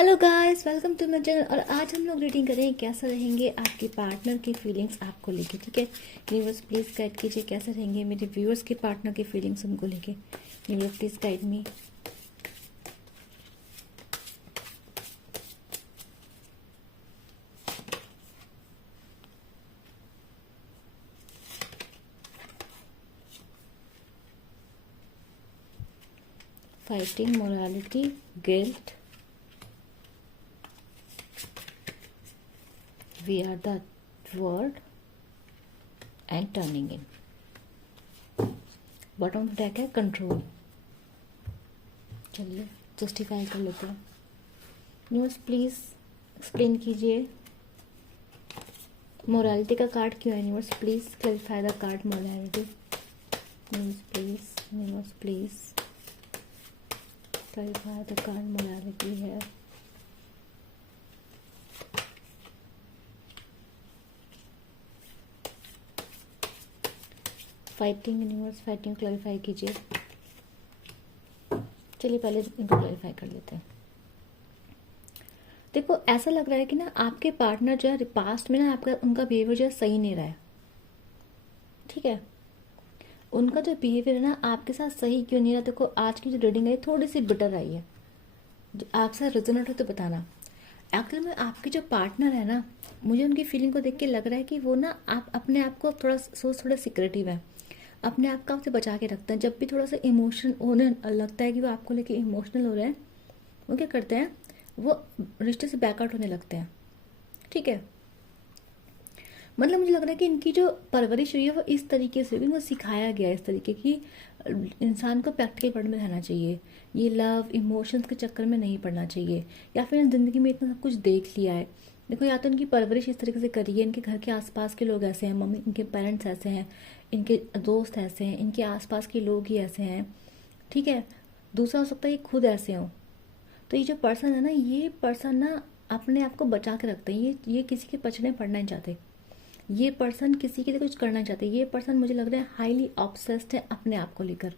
Hello guys, welcome to my channel. और आज हम लोग रीडिंग करेंगे कैसा रहेंगे आपके पार्टनर की फीलिंग्स आपको लेके। ठीक है, यूनिवर्स प्लीज गाइड कीजिए कैसे रहेंगे मेरे व्यूअर्स के पार्टनर की फीलिंग्स उनको लेके। Universe please guide me. Fighting, morality, guilt, we are the word and turning in. Bottom of deck है कंट्रोल। चलिए जस्टिफाई कर लेते हैं। न्यूज़ प्लीज एक्सप्लेन कीजिए मोरालिटी का कार्ड क्यों है। News please clarify the card morality. News please clarify the card morality है। फाइटिंग, यूनिवर्स फाइटिंग क्लैरिफाई कीजिए। चलिए पहले इनको क्लैरिफाई कर लेते हैं। देखो ऐसा लग रहा है कि ना आपके पार्टनर जो है पास्ट में ना आपका उनका बिहेवियर जो है सही नहीं रहा है। ठीक है, उनका जो बिहेवियर है ना आपके साथ सही क्यों नहीं रहा। देखो आज की जो रीडिंग है थोड़ी सी बिटर आई है। जो आपसे रेजोनेट हो तो बताना। एक्चुअली में आपके जो पार्टनर है ना, मुझे उनकी फीलिंग को देख के लग रहा है कि वो ना आप अपने आप को थोड़ा सिक्रेटिव है, अपने आप को आपसे बचा के रखते हैं। जब भी थोड़ा सा इमोशन होने लगता है कि वो आपको लेके इमोशनल हो रहे हैं, वो क्या करते हैं, वो रिश्ते से बैकआउट होने लगते हैं। ठीक है, मतलब मुझे लग रहा है कि इनकी जो परवरिश हुई है वो इस तरीके से हुई, वो सिखाया गया है इस तरीके की इंसान को प्रैक्टिकल वर्ल्ड में रहना चाहिए। ये लव इमोशंस के चक्कर में नहीं पड़ना चाहिए, या फिर ज़िंदगी में इतना सब कुछ देख लिया है। देखो या तो इनकी परवरिश इस तरीके से करी है, इनके घर के आसपास के लोग ऐसे हैं, मम्मी इनके पेरेंट्स ऐसे हैं, इनके दोस्त ऐसे हैं, इनके आसपास के लोग ही ऐसे हैं। ठीक है, दूसरा हो सकता है ये खुद ऐसे हों। तो ये जो पर्सन है ना, ये पर्सन ना अपने आप को बचा के रखते हैं। ये किसी के पछड़े पड़ना नहीं चाहते। ये पर्सन किसी के लिए कुछ करना चाहते हैं। ये पर्सन मुझे लग रहा है हाईली ऑब्सेस्ड है अपने आप को लेकर।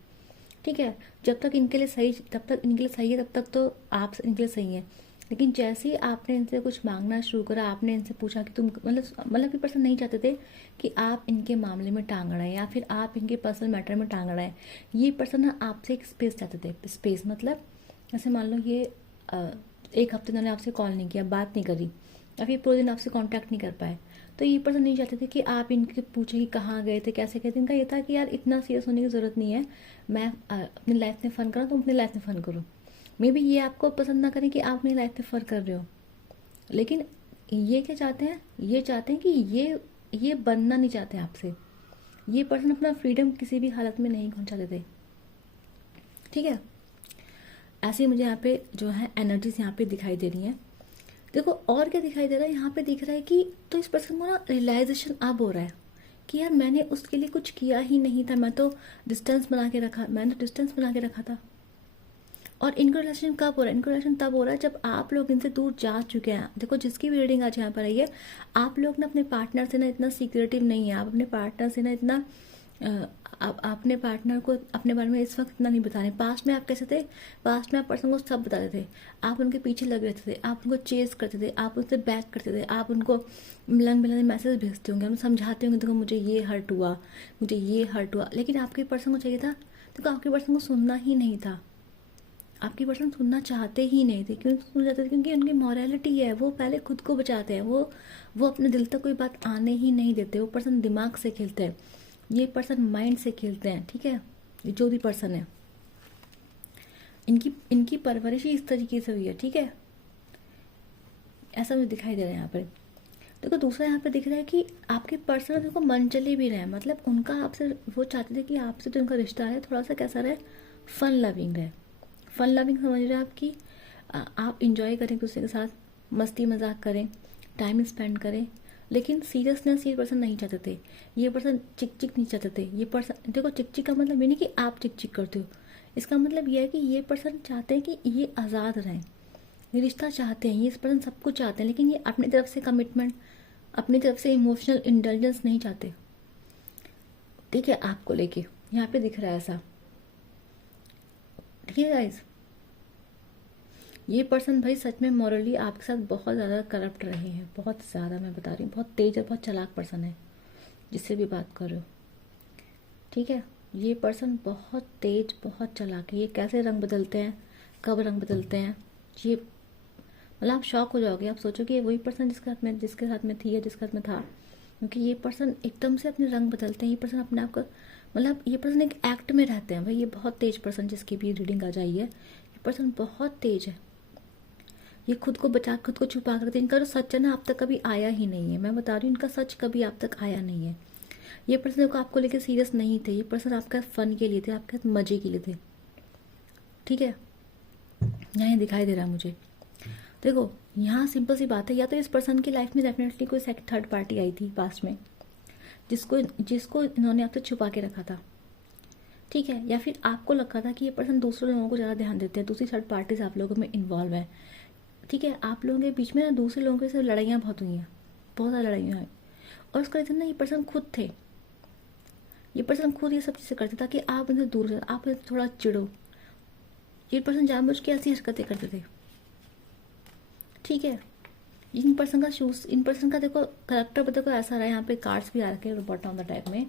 ठीक है, जब तक इनके लिए सही तब तक इनके लिए सही है, तब तक तो आप इनके लिए सही है। लेकिन जैसे ही आपने इनसे कुछ मांगना शुरू करा, आपने इनसे पूछा कि तुम मतलब ये पर्सन नहीं चाहते थे कि आप इनके मामले में टांग अड़ाएं या फिर आप इनके पर्सनल मैटर में टांग अड़ाएं। ये पर्सन ना आपसे एक स्पेस चाहते थे। स्पेस मतलब जैसे मान लो ये एक हफ्ते उन्होंने आपसे कॉल नहीं किया, बात नहीं करी, या फिर पूरे दिन आपसे कांटेक्ट नहीं कर पाए। तो ये पर्सन नहीं चाहते थे कि आप इनके पूछे कि कहाँ गए थे, कैसे गए थे। इनका ये था कि यार इतना सीरियस होने की ज़रूरत नहीं है, मैं अपनी लाइफ में फ़न करूँ, तुम अपनी लाइफ में फ़न करो। मे बी ये आपको पसंद ना करें कि आप अपनी लाइफ में फ़न कर रहे हो, लेकिन ये क्या चाहते हैं, ये चाहते हैं कि ये बनना नहीं चाहते आपसे। ये पर्सन अपना फ्रीडम किसी भी हालत में नहीं खोना चाहते थे। ठीक है, ऐसे ही मुझे यहाँ पे जो है एनर्जीज यहाँ पे दिखाई दे रही हैं। देखो और क्या दिखाई दे रहा है यहाँ पे, दिख रहा है कि तो इस पर्सन को ना रियलाइजेशन अब हो रहा है कि यार मैंने उसके लिए कुछ किया ही नहीं था, मैंने डिस्टेंस बना के रखा था। और इनको रिलेशन कब हो रहा है, इनको रिलेशन तब हो रहा है जब आप लोग इनसे दूर जा चुके हैं। देखो जिसकी भी रीडिंग आज यहाँ पर आई है, आप लोग ना अपने पार्टनर से ना इतना सीक्रेटिव नहीं है। आप अपने पार्टनर से ना इतना आप अपने पार्टनर को अपने बारे में इस वक्त इतना नहीं बता रहे। पास्ट में आप कैसे थे, पास्ट में आप पर्सन को सब बताते थे, आप उनके पीछे लग रहते थे, आप उनको चेस करते थे, आप उनसे बैक करते थे, आप उनको मिलन मिलाने मैसेज भेजते होंगे, उनको समझाते होंगे देखो मुझे ये हर्ट हुआ, मुझे ये हर्ट हुआ। लेकिन आपके पर्सन को चाहिए था, देखो आपके पर्सन को सुनना ही नहीं था। आपकी पर्सन सुनना चाहते ही नहीं थे। क्यों सुनना चाहते थे, क्योंकि उनकी मॉरलिटी है, वो पहले खुद को बचाते हैं। वो अपने दिल तक कोई बात आने ही नहीं देते। वो पर्सन दिमाग से खेलते हैं, ये पर्सन माइंड से खेलते हैं। ठीक है, ये जो भी पर्सन है, इनकी इनकी परवरिश ही इस तरीके से हुई है। ठीक है, ऐसा मुझे दिखाई दे रहा है यहाँ पर। देखो दूसरा यहाँ पे दिख रहा है कि आपके पर्सन देखो मन चले भी रहे हैं, मतलब उनका आपसे वो चाहते थे कि आपसे जो उनका रिश्ता है थोड़ा सा कैसा रहे, फन लविंग रहे। फन लविंग समझ रहे हैं आपकी, आप इंजॉय करें दूसरे के साथ, मस्ती मजाक करें, टाइम स्पेंड करें। लेकिन सीरियसनेस ये पर्सन नहीं चाहते थे। ये पर्सन चिक चिक नहीं चाहते थे। ये पर्सन देखो चिक चिक का मतलब ये नहीं कि आप चिक चिक करते हो, इसका मतलब ये है कि ये पर्सन चाहते हैं कि ये आज़ाद रहें, ये रिश्ता चाहते हैं, ये इस पर्सन सब कुछ चाहते हैं, लेकिन ये अपनी तरफ से कमिटमेंट, अपनी तरफ से इमोशनल इंटेलिजेंस नहीं चाहते। ठीक है, आपको लेके यहाँ पे दिख रहा है ऐसा। ठीक है गाइज, ये पर्सन भाई सच में मॉरली आपके साथ बहुत ज़्यादा करप्ट रहे हैं, बहुत ज़्यादा, मैं बता रही हूँ, बहुत तेज और बहुत चालाक पर्सन है जिससे भी बात कर रहे हो। ठीक है, ये पर्सन बहुत तेज, बहुत चालाक है। ये कैसे रंग बदलते हैं, कब रंग बदलते हैं, ये मतलब आप शॉक हो जाओगे। आप सोचोगे ये वही पर्सन जिसके साथ में थी या जिसके साथ में था, क्योंकि ये पर्सन एकदम से अपने रंग बदलते हैं। ये पर्सन अपने आप को मतलब ये पर्सन एक एक्ट में रहते हैं भाई। ये बहुत तेज पर्सन जिसकी भी रीडिंग आ जाइए, ये पर्सन बहुत तेज है। ये खुद को बचा, खुद को छुपा कर, इनका जो सच है ना आप तक कभी आया ही नहीं है। मैं बता रही हूँ, इनका सच कभी आप तक आया नहीं है। ये पर्सन को आपको लेकर सीरियस नहीं थे। ये पर्सन आपका फन के लिए थे, आपके मजे के लिए थे। ठीक है, यहाँ दिखाई दे रहा है मुझे। देखो यहाँ सिंपल सी बात है, या तो इस पर्सन की लाइफ में डेफिनेटली कोई थर्ड पार्टी आई थी पास्ट में, जिसको जिसको इन्होंने आपसे छुपा के रखा था। ठीक है, या फिर आपको लगा था कि ये पर्सन दूसरे लोगों को ज़्यादा ध्यान देते हैं, दूसरी थर्ड पार्टीज आप लोगों में इन्वॉल्व है। ठीक है, आप लोगों के बीच में ना दूसरे लोगों के साथ लड़ाइयाँ बहुत हुई हैं, बहुत ज़्यादा लड़ाइयाँ हैं। और उसका रीज़न ना ये पर्सन खुद थे। ये पर्सन खुद ये सब चीज़ें करते ताकि आप इनसे दूर हो, आप इनसे थोड़ा चिड़ो। ये पर्सन जानबूझ के ऐसी हरकतें करते थे। ठीक है, इन पर्सन का देखो करेक्टर देखो ऐसा रहा है। यहाँ पे कार्ड्स भी आ रखे हैं बॉटम ऑफ द टाइप में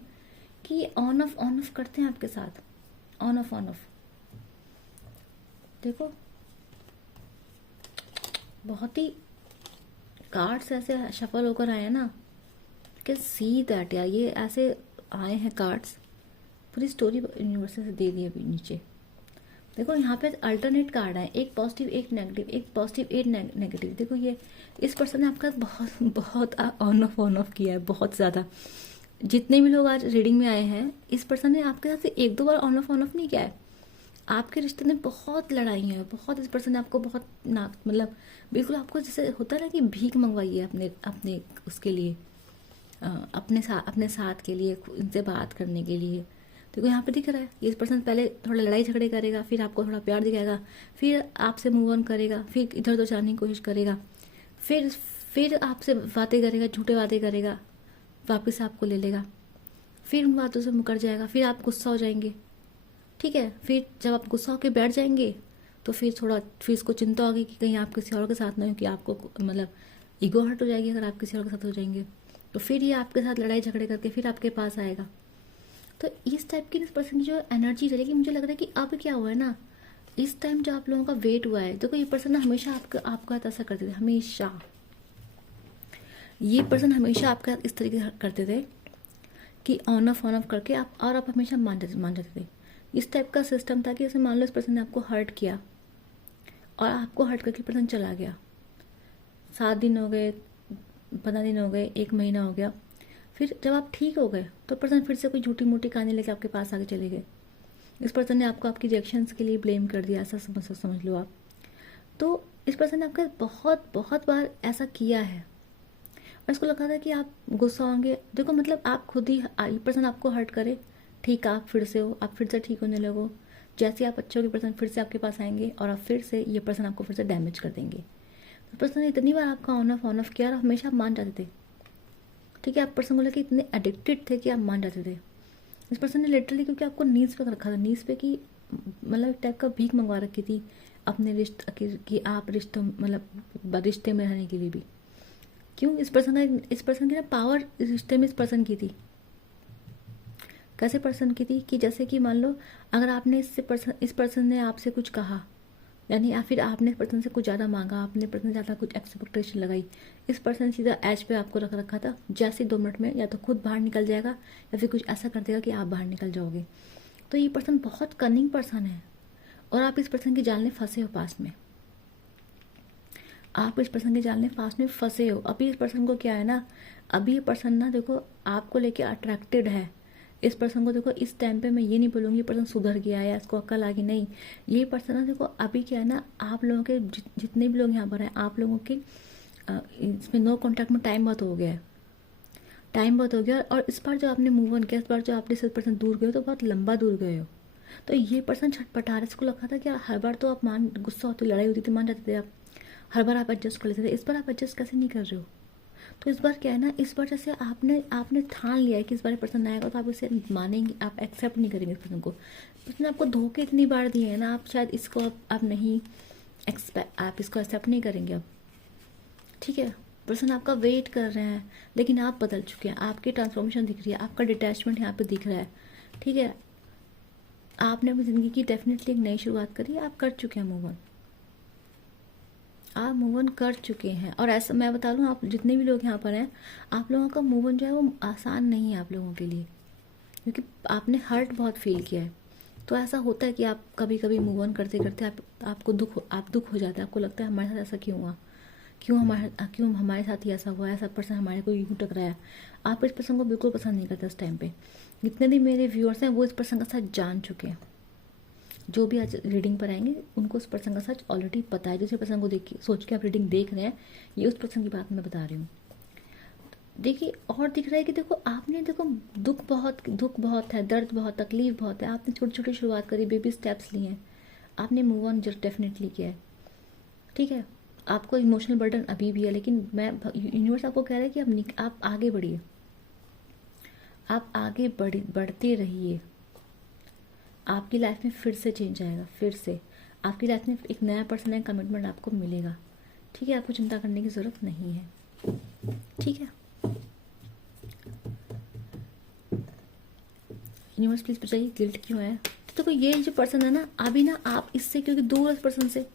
कि ये ऑन ऑफ करते हैं आपके साथ, ऑन ऑफ। देखो बहुत ही कार्ड्स ऐसे शफल होकर आए हैं ना कि सी दैट यार, ये ऐसे आए हैं कार्ड्स। पूरी स्टोरी यूनिवर्स से दे दी अभी नीचे। देखो यहाँ पे अल्टरनेट कार्ड है, एक पॉजिटिव एक नेगेटिव, एक पॉजिटिव एक नेगेटिव। देखो ये इस पर्सन ने आपका बहुत बहुत ऑन ऑफ किया है, बहुत ज़्यादा। जितने भी लोग आज रीडिंग में आए हैं, इस पर्सन ने आपके साथ एक दो बार ऑन ऑफ नहीं किया है। आपके रिश्ते में बहुत लड़ाई है, बहुत। इस पर्सन ने आपको बहुत मतलब बिल्कुल आपको जैसे होता है ना कि भीख मंगवाई है अपने अपने उसके लिए, अपने साथ के लिए, इनसे बात करने के लिए। देखो यहाँ पे दिख रहा है ये पर्सन पहले थोड़ा लड़ाई झगड़े करेगा, फिर आपको थोड़ा प्यार दिखाएगा, फिर आपसे मूव ऑन करेगा, फिर इधर उधर जाने की कोशिश करेगा, फिर आपसे बातें करेगा, झूठे वादे करेगा, वापस आपको ले लेगा, फिर उन बातों से मुकर जाएगा, फिर आप गुस्सा हो जाएंगे। ठीक है, फिर जब आप गुस्सा होकर बैठ जाएंगे तो फिर इसको चिंता होगी कि कहीं आप किसी और के साथ ना हो, कि आपको मतलब ईगो हर्ट हो जाएगी अगर आप किसी और के साथ हो जाएंगे। तो फिर ये आपके साथ लड़ाई झगड़े करके फिर आपके पास आएगा। तो इस टाइप की इस पर्सन की जो एनर्जी चलेगी, मुझे लग रहा है कि अब क्या हुआ है ना, इस टाइम जो आप लोगों का वेट हुआ है। देखो ये पर्सन ना हमेशा आपका ऐसा करते थे, हमेशा ये पर्सन हमेशा आपका इस तरीके से करते थे कि ऑन ऑफ करके आप हमेशा मान जाते थे। इस टाइप का सिस्टम था कि जैसे मान लो इस पर्सन ने आपको हर्ट किया और आपको हर्ट करके पर्सन चला गया, 7 दिन हो गए, 15 दिन हो गए, 1 महीना हो गया, फिर जब आप ठीक हो गए तो पर्सन फिर से कोई झूठी मोटी कहानी लेके आपके पास आके चले गए। इस पर्सन ने आपको आपकी रिएक्शंस के लिए ब्लेम कर दिया, ऐसा समझ लो आप। तो इस पर्सन ने आपका बहुत बहुत बार ऐसा किया है और इसको लगा था कि आप गुस्सा होंगे। देखो मतलब आप खुद ही, ये पर्सन आपको हर्ट करे, ठीक, आप फिर से हो, आप फिर से ठीक होने लगो, जैसे आप अच्छे हो पर्सन फिर से आपके पास आएंगे और आप फिर से ये पर्सन आपको फिर से डैमेज कर देंगे। तो पर्सन ने इतनी बार आपका ऑन ऑफ किया और हमेशा आप मान जाते थे। ठीक है, आप पर्सन को लेकर इतने एडिक्टेड थे कि आप मान जाते थे। इस पर्सन ने लिटरली क्योंकि आपको नीज पे रखा था, नीज पे कि मतलब एक टाइप का भीख मंगवा रखी थी अपने रिश्ते कि आप रिश्ते में रहने के लिए भी। क्यों? इस पर्सन की ना पावर इस रिश्ते में इस पर्सन की थी। कैसे पर्सन की थी कि जैसे कि मान लो अगर आपने इस पर्सन ने आपसे कुछ कहा, यानी या फिर आपने पर्सन से कुछ ज़्यादा मांगा, आपने पर्सन से ज़्यादा कुछ एक्सपेक्टेशन लगाई, इस पर्सन सीधा एज पे आपको रख रखा था। जैसे 2 मिनट में या तो खुद बाहर निकल जाएगा या फिर कुछ ऐसा कर देगा कि आप बाहर निकल जाओगे। तो ये पर्सन बहुत कनिंग पर्सन है और आप इस पर्सन के जाल में फंसे हो पास में। आप इस पर्सन के जाल में पास में फंसे हो। अभी इस पर्सन को क्या है ना, अभी ये पर्सन ना देखो आपको लेके अट्रैक्टेड है। इस पर्सन को देखो इस टाइम पे मैं ये नहीं बोलूँगी ये पर्सन सुधर गया है या इसको अक्ल आ गई, नहीं। ये पर्सन ना देखो अभी क्या है ना, आप लोगों के जितने भी लोग यहाँ पर हैं, आप लोगों के इसमें नो कॉन्टैक्ट में टाइम बहुत हो गया है, टाइम बहुत हो गया। और इस बार जो आपने मूव ऑन किया, इस बार जो आपने 7% दूर गए हो तो बहुत लंबा दूर गए हो। तो ये पर्सन छटपटा रहा है। इसको लगा था कि हर बार तो आप गुस्सा होती, लड़ाई होती थी, मान जाते थे आप, हर बार आप एडजस्ट कर लेते थे। इस बार आप एडजस्ट कैसे नहीं कर रहे हो? तो इस बार क्या है ना, इस बार जैसे आपने ठान लिया है कि इस बार पर्सन आएगा तो आप इसे मानेंगे, आप एक्सेप्ट नहीं करेंगे इस पर्सन को। उसने आपको धोखे इतनी बार दिए हैं ना, आप शायद इसको आप नहीं आप इसको एक्सेप्ट नहीं करेंगे अब। ठीक है, पर्सन आपका वेट कर रहे हैं, लेकिन आप बदल चुके हैं, आपकी ट्रांसफॉर्मेशन दिख रही है, आपका डिटैचमेंट यहाँ पे दिख रहा है। ठीक है, आपने अपनी ज़िंदगी की डेफिनेटली एक नई शुरुआत करी, आप कर चुके हैं मूव ऑन, आप मूव ऑन कर चुके हैं। और ऐसा मैं बता दूँ, आप जितने भी लोग यहाँ पर हैं, आप लोगों का मूव ऑन जो है वो आसान नहीं है आप लोगों के लिए, क्योंकि आपने हर्ट बहुत फील किया है। तो ऐसा होता है कि आप कभी कभी मूव ऑन करते करते आपको दुख हो जाता है, आपको लगता है हमारे साथ ऐसा क्यों हुआ, क्यों हमारे साथ ही ऐसा हुआ, ऐसा पर्सन हमारे को यूँ टकराया है। आप इस पर्सन को बिल्कुल पसंद नहीं करते उस टाइम पे। जितने भी मेरे व्यूअर्स हैं वो इस पर्सन का सच जान चुके हैं, जो भी आज रीडिंग पर आएंगे उनको उस पर्सन का सच ऑलरेडी पता है। दूसरे पर्सन को देख के सोच के आप रीडिंग देख रहे हैं, ये उस पर्सन की बात मैं बता रही हूँ। देखिए, और दिख रहा है कि देखो आपने, देखो दुख बहुत है, दर्द बहुत, तकलीफ बहुत है, आपने छोटी छोटी शुरुआत करी, बेबी स्टेप्स लिए हैं, आपने मूव ऑन जस्ट डेफिनेटली किया है। ठीक है, आपको इमोशनल बर्डन अभी भी है, लेकिन मैं यूनिवर्स आपको कह रहा है कि आप आगे बढ़िए, आप आगे बढ़ते रहिए। आपकी लाइफ में फिर से चेंज आएगा, फिर से आपकी लाइफ में एक नया पर्सन है, कमिटमेंट आपको मिलेगा। ठीक है, आपको चिंता करने की ज़रूरत नहीं है। ठीक है, यूनिवर्स प्लीज बताइए गिल्ट क्यों है। तो देखो ये जो पर्सन है ना, अभी ना आप इससे क्योंकि दूर है, इस पर्सन से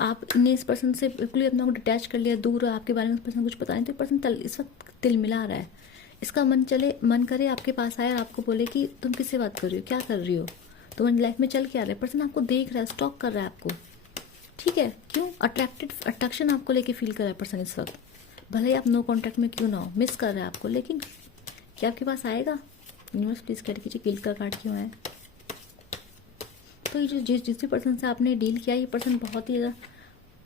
आपने इस पर्सन से बिल्कुल ही अपना को डिटैच कर लिया, दूर है, आपके बारे में उस पर्सन कुछ पता नहीं। तो पर्सन इस वक्त तिल मिला रहा है, इसका मन करे आपके पास आए और आपको बोले कि तुम किससे बात कर रही हो, क्या कर रही हो, तुम्हारी लाइफ में चल क्या रहा है। पर्सन आपको देख रहा है, स्टॉक कर रहा है आपको। ठीक है, क्यों अट्रैक्शन आपको लेके फील कर रहा है पर्सन इस वक्त, भले ही आप नो कॉन्टैक्ट में क्यों ना हो, मिस कर रहा है आपको, लेकिन क्या आपके पास आएगा। यूनिवर्स प्लीज कर कीजिए गिल्ट का कार्ड क्यों है। तो ये जो जिस भी पर्सन से आपने डील किया, ये पर्सन बहुत ही ज़्यादा,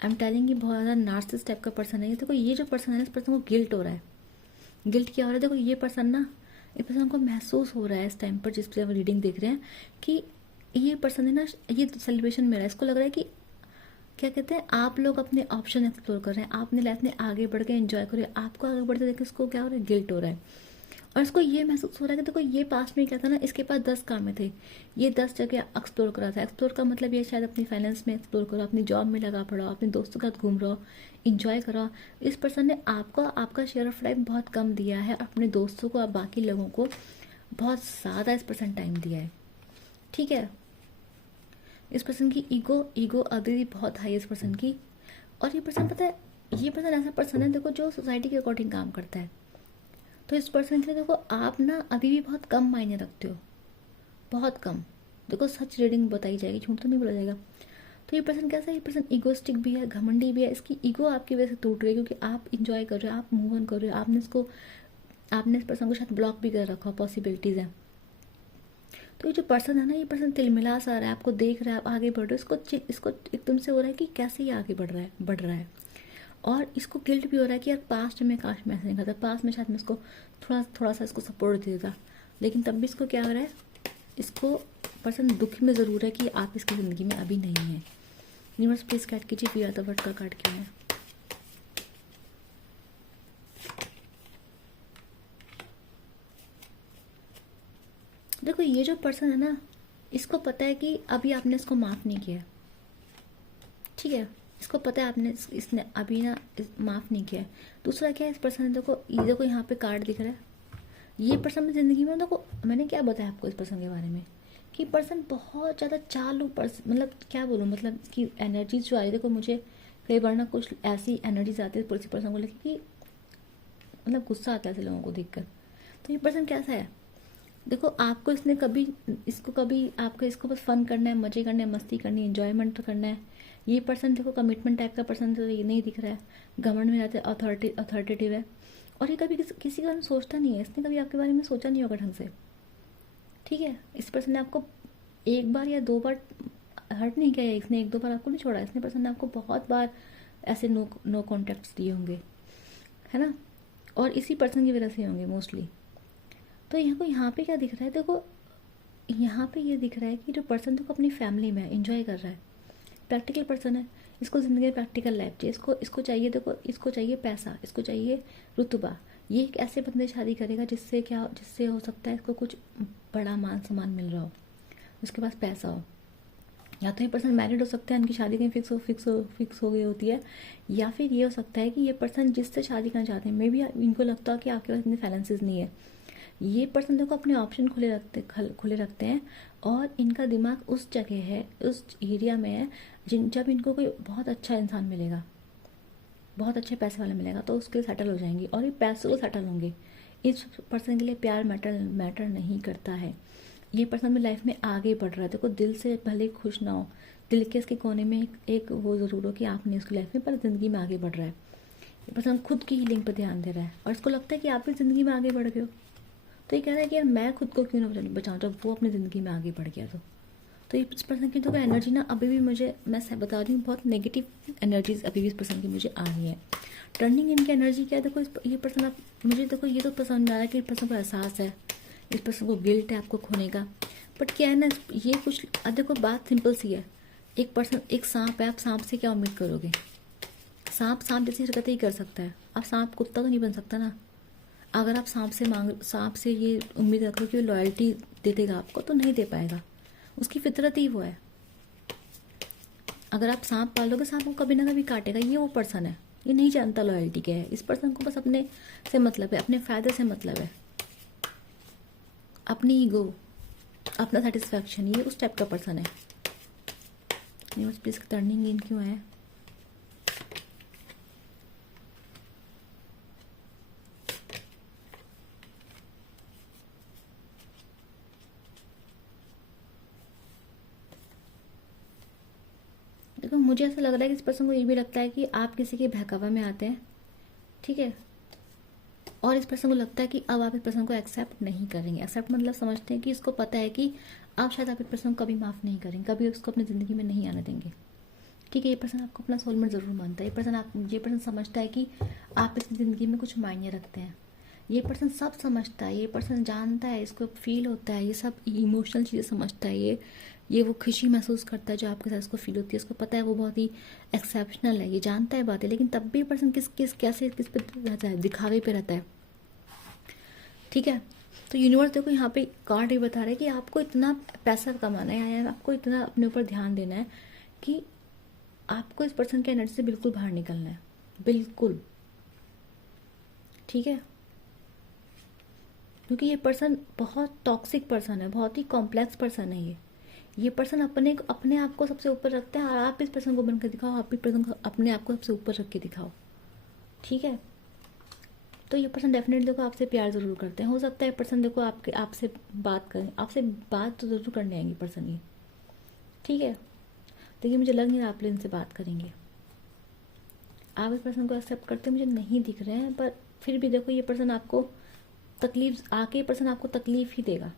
आई एम टेलिंग, ये बहुत ज़्यादा नार्सिसिस्ट टाइप का पर्सन है। देखो ये जो पर्सन है, इस पर्सन को गिल्ट हो रहा है। गिल्ट क्या हो रहा है, देखो ये पर्सन ना, ये पर्सन को महसूस हो रहा है इस टाइम पर, जिस पर रीडिंग देख रहे हैं, कि ये पर्सन है ना, ये सेलिब्रेशन में रहा है, इसको लग रहा है कि क्या कहते हैं, आप लोग अपने ऑप्शन एक्सप्लोर कर रहे हैं, आपने लाइफ में आगे बढ़ के एंजॉय कर रहे हैं, आपको आगे बढ़ते देख इसको क्या हो रहा है, गिल्ट हो रहा है। और इसको ये महसूस हो रहा है कि देखो ये पास्ट में क्या था ना, इसके पास 10 काम थे, ये 10 जगह एक्सप्लोर करा था। एक्सप्लोर का मतलब ये शायद अपनी फाइनेंस में एक्सप्लोर करो, अपनी जॉब में लगा पड़ा, अपने दोस्तों के साथ घूम रहा हो, इंजॉय करो। इस पर्सन ने आपका शेयर ऑफ लाइफ बहुत कम दिया है, अपने दोस्तों को, आप बाकी लोगों को बहुत ज़्यादा इस पर्सन टाइम दिया है। ठीक है, इस पर्सन की ईगो अभी भी बहुत हाई है इस पर्सन की। और ये पर्सन पता है, ये पर्सन ऐसा पर्सन है देखो जो सोसाइटी के अकॉर्डिंग काम करता है। तो इस पर्सन के लिए देखो आप ना अभी भी बहुत कम मायने रखते हो, बहुत कम। देखो सच रीडिंग बताई जाएगी, झूठ तो नहीं बोला जाएगा। तो ये पर्सन कैसा है, ये पर्सन ईगोस्टिक भी है, घमंडी भी है। इसकी ईगो आपकी वजह से टूट रही है, क्योंकि आप इंजॉय कर रहे हो, आप मूव ऑन कर रहे हो, आपने इस पर्सन को शायद ब्लॉक भी कर रखा, पॉसिबिलिटीज़ है। तो ये जो पर्सन है ना, ये पर्सन तिलमिला सा रहा है, आपको देख रहा है, आप आगे बढ़ रहे हो, इसको एकदम से हो रहा है कि कैसे ये आगे बढ़ रहा है। और इसको गिल्ट भी हो रहा है कि यार पास्ट में काश मैं ऐसे नहीं करता, पास्ट में शायद मैं इसको थोड़ा सा इसको सपोर्ट दे देता, लेकिन तब भी इसको क्या हो रहा है, इसको पर्सन दुख में ज़रूर है कि आप इसकी ज़िंदगी में अभी नहीं है। यूनिवर्स प्लीज गाइड कीजिए फिर द वर्ड का कार्ड क्यों है। देखो ये जो पर्सन है ना, इसको पता है कि अभी आपने इसको माफ़ नहीं किया। ठीक है, इसको पता है इसने अभी ना माफ़ नहीं किया है। दूसरा क्या है, इस पर्सन ने देखो यहाँ पे कार्ड दिख रहा है, ये पर्सन में ज़िंदगी में देखो, मैंने क्या बताया आपको इस पर्सन के बारे में, कि पर्सन बहुत ज़्यादा चालू पर्सन, मतलब क्या बोलूँ, मतलब इसकी एनर्जीज जो आ रही है, देखो मुझे कई बार ना कुछ ऐसी एनर्जीज आती है किसी पर्सन को लेकर कि मतलब गुस्सा आता है ऐसे लोगों को देखकर। तो ये पर्सन कैसा है, देखो आपको इसको बस फन करना है, मजे करने हैं, मस्ती करनी है, एंजॉयमेंट करना है। ये पर्सन देखो कमिटमेंट टाइप का पर्सन तो ये नहीं दिख रहा है, घमंड में रहता है, अथॉरिटेटिव है। और ये कभी किसी का बारे में सोचता नहीं है, इसने कभी आपके बारे में सोचा नहीं होगा ढंग से। ठीक है, इस पर्सन ने आपको एक बार या 2 बार हर्ट नहीं किया है, इसने 1-2 बार आपको नहीं छोड़ा, इसने पर्सन ने आपको बहुत बार ऐसे नो कॉन्टैक्ट्स दिए होंगे, है ना, और इसी पर्सन की वजह से होंगे मोस्टली। तो यहाँ पे क्या दिख रहा है, देखो यहाँ पे ये दिख रहा है कि जो पर्सन देखो अपनी फैमिली में एंजॉय कर रहा है, प्रैक्टिकल पर्सन है, इसको ज़िंदगी में प्रैक्टिकल लाइफ चाहिए, इसको चाहिए, देखो इसको चाहिए पैसा, इसको चाहिए रुतबा। ये एक ऐसे बंदे शादी करेगा जिससे हो सकता है इसको कुछ बड़ा मान सम्मान मिल रहा हो, उसके पास पैसा हो। या तो ये पर्सन मैरिड हो सकता है, इनकी शादी कहीं फिक्स हो गई होती है, या फिर ये हो सकता है कि ये पर्सन जिससे शादी करना चाहते हैं मे बी इनको लगता है कि आपके पास इतने फाइनेंसिस नहीं है। ये पर्सन देखो अपने ऑप्शन खुले रखते हैं, और इनका दिमाग उस जगह है, उस एरिया में है जिन जब इनको कोई बहुत अच्छा इंसान मिलेगा, बहुत अच्छे पैसे वाला मिलेगा तो उसके सेटल हो जाएंगे, और ये पैसे को सेटल होंगे। इस पर्सन के लिए प्यार मैटर नहीं करता है। ये पर्सन अपनी लाइफ में आगे बढ़ रहा है, देखो दिल से भले ही खुश ना हो, दिल के इसके कोने में एक वो ज़रूर हो कि आपने उसकी लाइफ में, पर ज़िंदगी में आगे बढ़ रहा है। ये पर्सन खुद की हीलिंग पर ध्यान दे रहा है, और इसको लगता है कि आप भी ज़िंदगी में आगे बढ़ गए हो, तो ये कह रहा है कि यार मैं खुद को क्यों ना बचाऊँ जब वो अपनी ज़िंदगी में आगे बढ़ गया। तो इस पर्सन की तो एनर्जी ना अभी भी मुझे, मैं बता रही हूँ, बहुत नेगेटिव एनर्जीज अभी भी इस पर्सन की मुझे आ रही है। टर्निंग इनकी एनर्जी क्या है, देखो ये पर्सन, आप मुझे देखो ये तो पसंद आ रहा है कि इस पर्सन को एहसास है, इस पर्सन को गिल्ट है आपको खोने का। बट क्या है ना, ये कुछ, अब देखो बात सिंपल सी है, एक पर्सन, एक सांप है, आप सांप से क्या उम्मीद करोगे? सांप जैसी हरकतें ही कर सकता है, आप सांप कुत्ता तो नहीं बन सकता ना। अगर आप सांप से ये उम्मीद रखो कि वो लॉयल्टी दे देगा आपको, तो नहीं दे पाएगा, उसकी फितरत ही वो है। अगर आप सांप पालोगे, सांप को कभी ना कभी काटेगा। ये वो पर्सन है, ये नहीं जानता लॉयल्टी क्या है। इस पर्सन को बस अपने से मतलब है, अपने फायदे से मतलब है, अपनी ईगो, अपना सेटिस्फैक्शन, ये उस टाइप का पर्सन है। न्यूज़ प्लीज टर्निंग इन क्यों है? देखो मुझे ऐसा लग रहा है कि इस पर्सन को ये भी लगता है कि आप किसी के बहकावा में आते हैं, ठीक है, और इस पर्सन को लगता है कि अब आप इस पर्सन को एक्सेप्ट नहीं करेंगे। एक्सेप्ट मतलब समझते हैं कि इसको पता है कि आप शायद आप इस पर्सन को कभी माफ़ नहीं करेंगे, कभी उसको अपनी ज़िंदगी में नहीं आने देंगे, ठीक है। ये पर्सन आपको अपना सोलमेट ज़रूर मानता है। ये पर्सन समझता है कि आप इसकी ज़िंदगी में कुछ मायने रखते हैं। ये पर्सन सब समझता है, ये पर्सन जानता है, इसको फील होता है, ये सब इमोशनल चीज़ें समझता है। ये वो खुशी महसूस करता है जो आपके साथ इसको फील होती है। इसको पता है वो बहुत ही एक्सेप्शनल है, ये जानता है बातें, लेकिन तब भी पर्सन किस पे रहता है, दिखावे पे रहता है, ठीक है। तो यूनिवर्स देखो यहाँ पे कार्ड ये बता रहा है कि आपको इतना पैसा कमाना है, या आपको इतना अपने ऊपर ध्यान देना है कि आपको इस पर्सन के एनर्जी से बिल्कुल बाहर निकलना है, बिल्कुल, ठीक है। क्योंकि ये पर्सन बहुत टॉक्सिक पर्सन है, बहुत ही कॉम्प्लेक्स पर्सन है। ये पर्सन अपने आप को सबसे ऊपर रखता है, और आप इस पर्सन को बनकर दिखाओ, आप इस पर्सन को अपने आप को सबसे ऊपर रख के दिखाओ, ठीक है। तो ये पर्सन डेफिनेटली देखो आपसे प्यार ज़रूर करते हैं। हो सकता है पर्सन देखो आपसे बात करें, आपसे बात तो ज़रूर करने आएंगे पर्सन ये, ठीक है। देखिए मुझे लग नहीं रहा आप लोग इनसे बात करेंगे, आप इस पर्सन को एक्सेप्ट करते मुझे नहीं दिख रहे हैं, पर फिर भी देखो ये पर्सन आपको तकलीफ, आके पर्सन आपको तकलीफ ही देगा।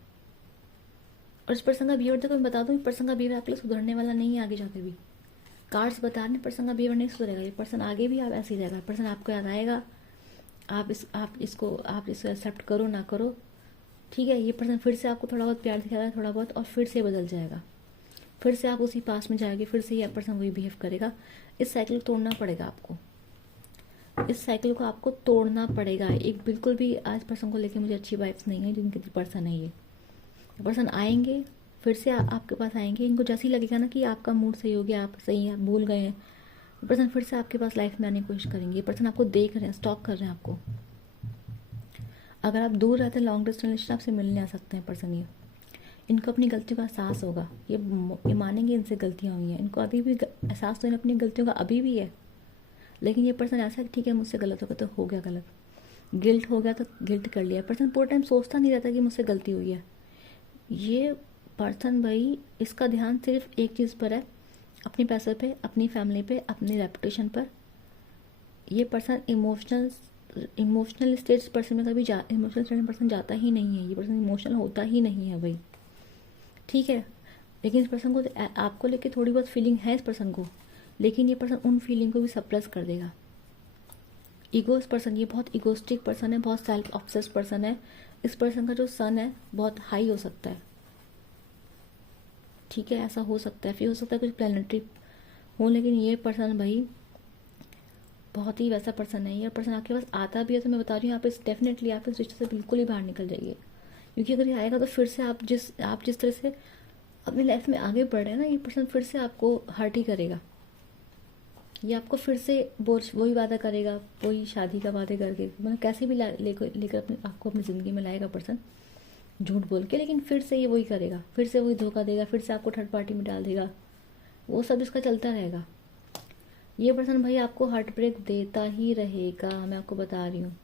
और इस पर्सन का बिहेवियर देखो, मैं बता दूँ, पर्सन का बिहेवियर आपके लिए सुधरने वाला नहीं है आगे जाके भी। कार्ड्स बता रहे पर्सन का बिहेवियर नहीं सुधरेगा, ये पर्सन आगे भी आप ऐसे ही रहेगा। पर्सन आपको याद आएगा, आप इसको एक्सेप्ट करो ना करो, ठीक है। ये पर्सन फिर से आपको थोड़ा बहुत प्यार दिखाएगा, थोड़ा बहुत, और फिर से बदल जाएगा, फिर से आप उसी पास में जाएंगे, फिर से ये पर्सन वही बिहेव करेगा। इस साइकिल को तोड़ना पड़ेगा आपको, इस साइकिल को आपको तोड़ना पड़ेगा। एक बिल्कुल भी आज पर्सन को लेके मुझे अच्छी वाइब्स नहीं है। जिनके पर्सन है ये पर्सन आएंगे, फिर से आपके पास आएंगे, इनको जैसे ही लगेगा ना कि आपका मूड सही हो गया, आप सही, आप भूल गए हैं, पर्सन फिर से आपके पास लाइफ में आने की कोशिश करेंगे। पर्सन आपको देख रहे हैं, स्टॉक कर रहे हैं आपको। अगर आप दूर रहते हैं, लॉन्ग डिस्टेंस रिलेशन, आपसे मिलने आ सकते हैं पर्सन ये। इनको अपनी गलतियों का एहसास होगा, ये मानेंगे इनसे गलतियाँ हुई हैं, इनको अभी भी एहसास तो अपनी गलतियों का अभी भी है। लेकिन ये पर्सन ऐसा ठीक है, मुझसे गलत होगा तो हो गया गलत, गिल्ट हो गया तो गिल्ट कर लिया। पर्सन पूरा टाइम सोचता नहीं रहता कि मुझसे गलती हुई है। ये पर्सन भाई, इसका ध्यान सिर्फ एक चीज़ पर है, अपने पैसे पे, अपनी फैमिली पे, अपनी रेपुटेशन पर। ये पर्सन इमोशनल स्टेज पर्सन में कभी इमोशनल स्टेज पर्सन जाता ही नहीं है। ये पर्सन इमोशनल होता ही नहीं है भाई, ठीक है। लेकिन इस पर्सन को आपको लेके थोड़ी बहुत फीलिंग है इस पर्सन को, लेकिन ये पर्सन उन फीलिंग को भी सप्रेस कर देगा। ईगो इस पर्सन, ये बहुत इगोस्टिक पर्सन है, बहुत सेल्फ ऑब्सेस्ड पर्सन है। इस पर्सन का जो सन है बहुत हाई हो सकता है, ठीक है, ऐसा हो सकता है। फिर हो सकता है कुछ प्लानिटरी हो, लेकिन ये पर्सन भाई बहुत ही वैसा पर्सन है। ये पर्सन आपके पास आता भी है तो मैं बता रही हूँ, आप इस डेफिनेटली इस रिश्ते से बिल्कुल ही बाहर निकल जाइए। क्योंकि अगर ये आएगा तो फिर से आप जिस तरह से अपनी लाइफ में आगे बढ़ रहे हैं ना, ये पर्सन फिर से आपको हर्ट ही करेगा। ये आपको फिर से वही वादा करेगा, वही शादी का वादे करके, मतलब कैसे भी लेकर अपने आपको अपनी ज़िंदगी में लाएगा पर्सन, झूठ बोल के, लेकिन फिर से ये वही करेगा, फिर से वही धोखा देगा, फिर से आपको थर्ड पार्टी में डाल देगा, वो सब इसका चलता रहेगा। ये पर्सन भाई आपको हार्ट ब्रेक देता ही रहेगा, मैं आपको बता रही हूँ।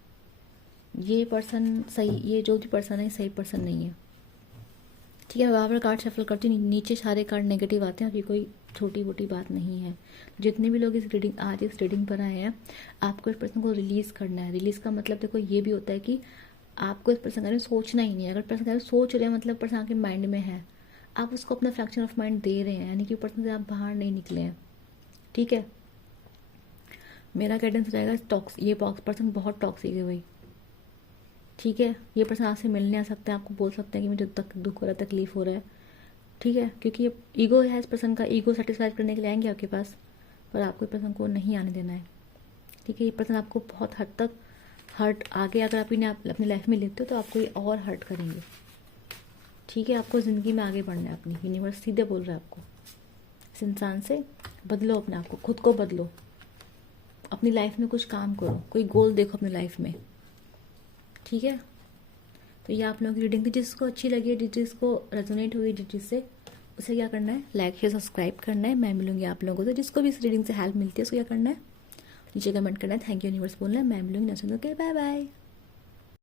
ये पर्सन सही, ये जो भी पर्सन है सही पर्सन नहीं है। ठीक है, मैं बार बार कार्ड शफल करती हूँ, नीचे सारे कार्ड नेगेटिव आते हैं और ये कोई छोटी मोटी बात नहीं है। जितने भी लोग इस रीडिंग आज इस रीडिंग पर आए हैं, आपको इस पर्सन को रिलीज़ करना है। रिलीज़ का मतलब देखो ये भी होता है कि आपको इस पर्सन के बारे में सोचना ही नहीं है। अगर पर्सन के बारे में सोच रहे हैं मतलब पर्सन आपके माइंड में है, आप उसको अपना फ्रैक्शन ऑफ माइंड दे रहे हैं, यानी कि पर्सन से आप बाहर नहीं निकले हैं। ठीक है, मेरा गाइडेंस रहेगा, ये पर्सन बहुत टॉक्सिक है भाई। ठीक है, ये पर्सन आपसे मिलने आ सकता है, आपको बोल सकते हैं कि मुझे दुख हो रहा है, तकलीफ हो रहा है। ठीक है, क्योंकि ये ईगो है इस पर्सन का, ईगो सेटिस्फाई करने के लिए आएंगे आपके पास, पर आपको इस पर्सन को नहीं आने देना है। ठीक है, ये पर्सन आपको बहुत हद तक हर्ट, आगे अगर आप इन्हें अपनी लाइफ में लेते हो तो आपको ये और हर्ट करेंगे। ठीक है, आपको ज़िंदगी में आगे बढ़ना है अपनी, यूनिवर्स सीधे बोल रहा है आपको, इस इंसान से बदलो अपने आप को, खुद को बदलो, अपनी लाइफ में कुछ काम करो, कोई गोल देखो अपनी लाइफ में। ठीक है, तो ये आप लोगों की रीडिंग थी। जिसको अच्छी लगी, जिसको रेजोनेट हुई, जिससे उसे क्या करना है, लाइक शेयर सब्सक्राइब करना है। मैं मिलूंगी आप लोगों से, जिसको भी इस रीडिंग से हेल्प मिलती है उसको क्या करना है, नीचे कमेंट करना है, थैंक यू यूनिवर्स बोलना है। मैं मिलूंगी नेक्स्ट। Okay, bye bye.